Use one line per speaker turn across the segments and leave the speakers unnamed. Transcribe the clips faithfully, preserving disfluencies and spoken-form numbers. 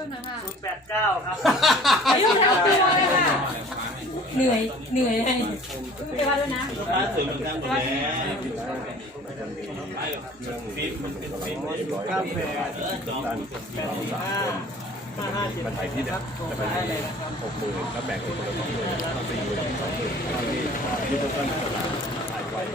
รุ่นหน่อยค่ะ
ศูนย์แปดเก้าครับ
อายุทั้งตัวเลยค่ะเหนื่อยเหนื่อยเลยไปว่าด้วยนะ
ลูกค้าถึงกันหมดแล้วฟิตมันเป็นฟิตเก้าแปดสองแปดห้าห้าห้าเจ็ด
มันถ่ายที่เนี่ยแต่มันหกหมื่นแล้วแบ่งเป็นคนละสองหมื่นสี่หมื่นสองหมื่นที่ต้นต้นถ่ายไว้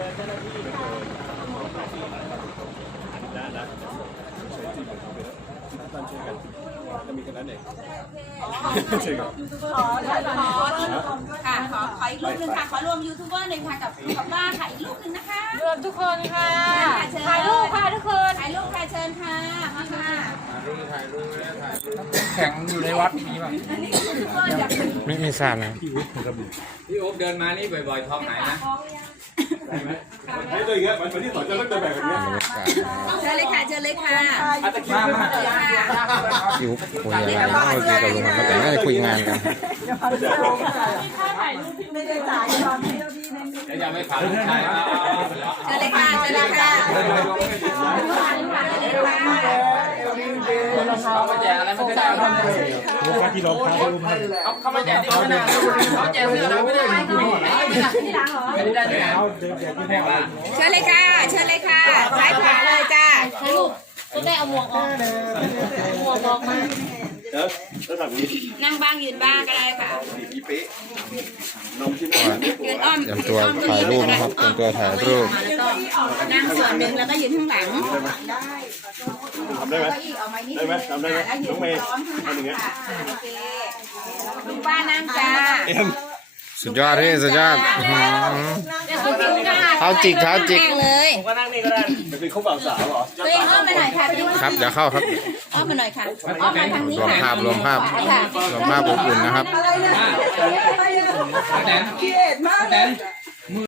นะนะใช้ที่ของเขาไปแล้วที่ต้นช่วยกันจะมีแค่นั้นเองใช่ครับ
ขอขอขอค่ะขอขออีกรูปหนึ่งค่ะขอรวมยูทูบเบอร์หนึ่งค่ะกับลุงกับป้าค่ะอีกรูปหนึ่งนะคะ
รวมทุกคนค่ะถ่ายรูปค่ะทุกคน
ถ่ายรูปค่ะเชิญค่ะมาค่ะ
แข็งอยู่ในวัดมีป่ะ
ไม่ไม่ทราบนะ
พี่โอ๊คเดินมานี่บ่อยๆท้องหายนะ
ให้ตัวอย่างเงี้ยมันเป็นที่สอนจะต้องจะแบ่งแบบนี้
เชิญเลยค่ะเชิญเลยค่ะ
มามา
อยู่คุยอะไรนะเมื่อกี้กับลุงมันก็แต่น่าจะคุยงานกัน
แล้วยังไม่ผ่านลูกชายมา
เชิญเลยค่ะเชิญเลยค่ะ
เขามาแจกอะไรไม่ได้เอา
ลูกค้าที่ร้องค้าที่รู้ไหม
เขาเขามาแจกที่เขาเนี่ยเขาแจกเสื้อเราไม่ได้ไม่ได้ไม่ได้ที่ไหน
เชิญเลยค่ะเชิญเลยค่ะซ้ายขวาเลยจ้า
ถ่ายรูปก็ได้เอาหมวกออกหมวกออกมา
แล้วแล้วแบบนี้
นั่งบ้างยืนบ้างก็ได้ค่ะ
อีเป๊ะนมที่แม่
ยืนอ้อม
เตรียมตัวถ่ายรูปนะครับเตรียมตัวถ่ายรูป
นั่งส่วนหนึ่งแล้วก็ยืนข้างหลัง
ทำได้ไหม
อีกเอาไม้นิด
ได้ไหมทำได้ไหม
แล้วยื
น้อน งเมย์
พร้อมข้างหลั
ทำอย่าง
ง
เงี้ย
ค่ะโอเคลุงป้านั่งจ้า
เอ็ม
สุดยอดที่สุดยอดอื้อหือ
เดี๋ยวเขาดูกัน
เท้าจิกเท้าจิก
นั่งเลย
ผมก็นั่งนี่ก็ได้
มันเป็นข้าวบ่าวสาวเหรอ
ตัวเองอ้อมมาหน่อยค่ะพี่
ครับเดี๋ยวเข้าครับ
อ้อมมาหน่อยค่ะอ้อมมาทางนี้
รวม
ค่ะ
ภาพรวมภาพ
ค่ะ
รวมภาพอบอุ่นนะครับ
แดนแดน